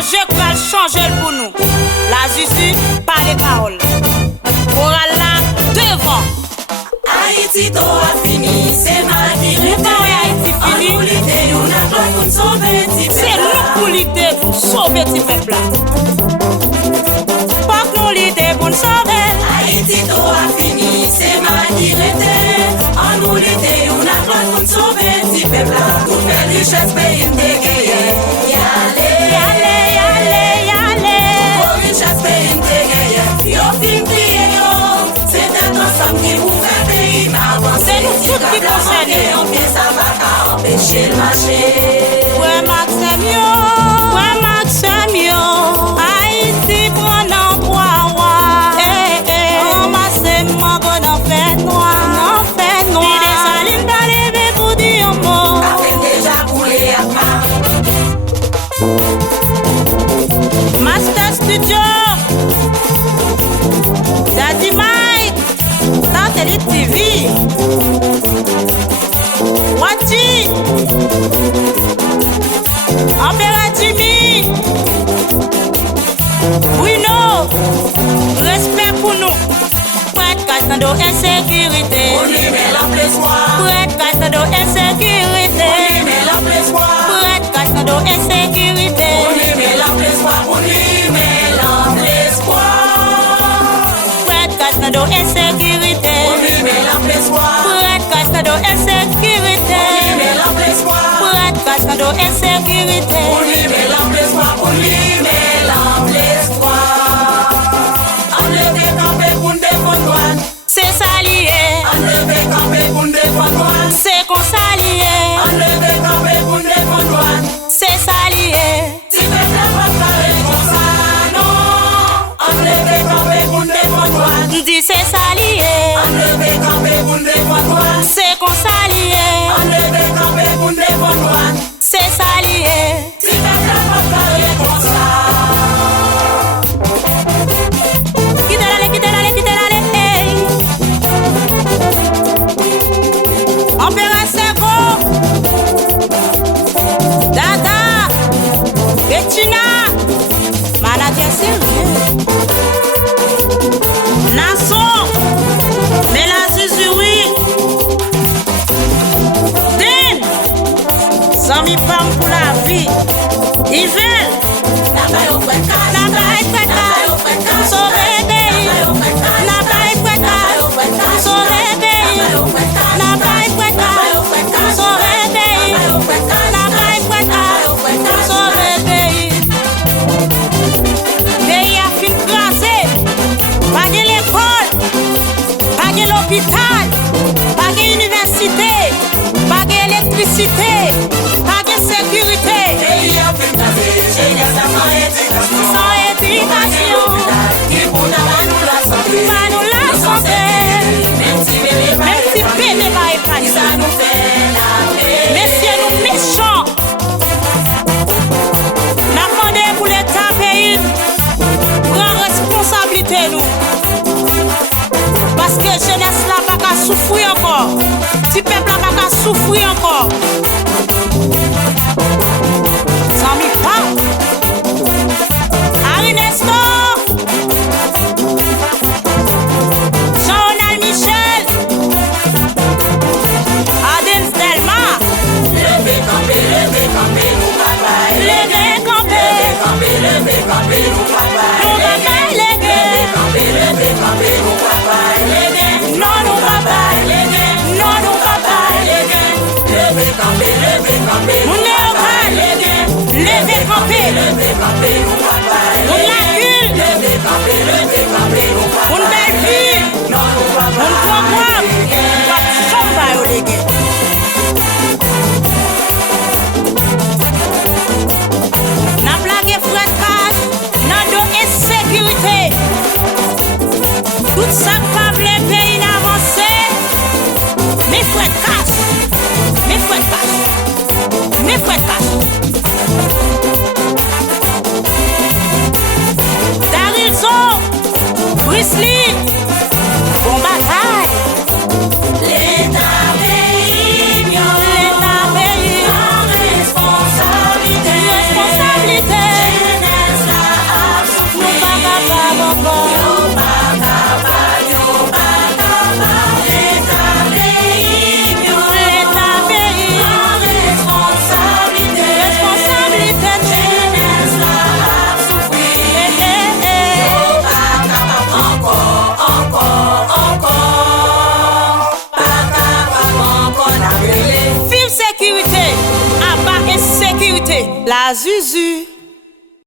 changer, qu'elle changer pour nous. La justice, pas les paroles. Oral là, devant. Haïti to a fini, c'est mal qui Haïti fini. On nous l'idée, on a droit pour sauver petit peuple. C'est nous pour l'idée pour sauver petit peuple. Pas que nous l'idée pour nous sauver. Haïti to a fini, c'est mal qui on nous l'idée, on a droit pour sauver petit peuple. Pour faire richesse, pays de guerre. Yale, Yale, yale, yale. pour richesse, pays de guerre. Yo fin prier yo, c'est d'être ensemble qui vous fait pays m'avancer. C'est nous toutes qui concernent. On pied ça va pas empêcher le marché. Ouais, Maximio, Haïti prend l'endroit, oh, ma c'est ma bonne en fait noir, Il est saline pas levé pour dire un mot. Après déjà coulé à part. Master Studio, Daddy Mike, Satellite TV, Wati, Opéra Jimmy, Bruno, respect pour nous. Prête casse dans insécurité. On y met la soir. Prête casse dans insécurité. On y met la soir. Prête casse dans insécurité. On y met la soir. On y met l'espoir. Prête casse dans insécurité. On y met la soir. Prête casse dans insécurité. On y met la soir. Prête casse dans insécurité. On y met la soir. On y met l'espoir. Enlevez campé pour défendre droite. C'est ça lié. Enlevez campé pour défendre droite. C'est qu'on s'allié. Enlevez campé pour défendre droite. C'est ça lié. Si peuple n'a pas parlé comme ça, non. Enlevez campé pour défendre droite. Dis c'est ça lié. Enlevez campé pour défendre droite. C'est qu'on s'allié. Enlevez campé pour défendre droite. C'est ça lié. Si peuple n'a pas parlé comme ça. Quittez l'aller, hey. Opéra Servo, Dada, Bettina, manager sérieux, Nasson, Mela Zuzuri, Den, Sami Pam pour la vie, Yvel, La baille au fracas. la baille fracas, sauver pays, la baille fracas, sauver pays, la baille fracas, sauver pays, la baille fracas, sauver pays. Pays a fin glacé, pas de l'école, pas de l'hôpital, pas de l'université, pas d'électricité, pas de sécurité. Pays a fait casser, jeunesse sans éducation. Sans éducation, Qui pour nous la santé. pas nous la santé. Même si bébé Même si bébé va épargner, ça nous fait la paix. messieurs nous méchants. N'a demandé pour l'État pays, prend responsabilité nous. Parce que jeunesse là pas qu'à souffrir encore. Si peuple là pas qu'à souffrir encore. Sans mi pas. Arinesto. Jean-Ronald Michel. Adens Delma. Levez campé, nous papa. Levez campé. Levez campé, nous papa. Nous papa levez. Levez campé, nous papa. Non nous papa. Non nous papa. Levez campé, Nous néopal. Levez campé. nous papa. Nous lacule. Levez campé, nous papa. Nous belle vie. Non, nous papa. Nous programme. Nous va chambre au légué. N'a blague fret cash. N'a de insécurité. Tout ça pas vle pays n'avancer. Mais fret cash. Mais fret cash. Mais fret cash. Darilson, Bruce Lee, bon bataille. L'État pays, L'État pays, responsabilité. responsabilité. Zuzu.